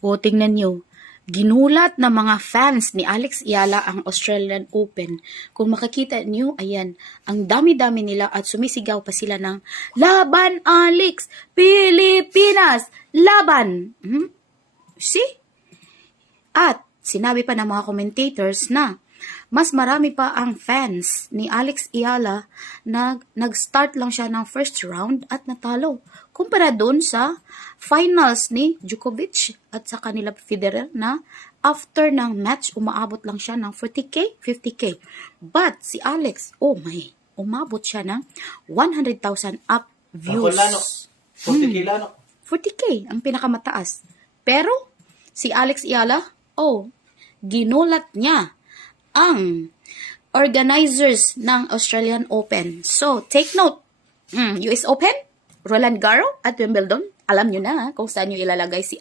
O, tingnan nyo. Ginulat ng mga fans ni Alex Ayala ang Australian Open. Kung makikita nyo, ayan, ang dami-dami nila at sumisigaw pa sila ng, "Laban, Alex! Pilipinas! Laban!" See? At sinabi pa ng mga commentators na mas marami pa ang fans ni Alex Ayala na nag-start lang siya ng first round at natalo. Kumpara doon sa finals ni Djokovic at sa kanila Federer na after ng match, umaabot lang siya ng 40K, 50K. But si Alex, oh my, umabot siya ng 100,000 up views. 40K lang. 40K ang pinakamataas. Pero si Alex Ayala, ginulat niya ang organizers ng Australian Open. So, take note, US Open, Roland Garros at Wimbledon, alam nyo na kung saan nyo ilalagay si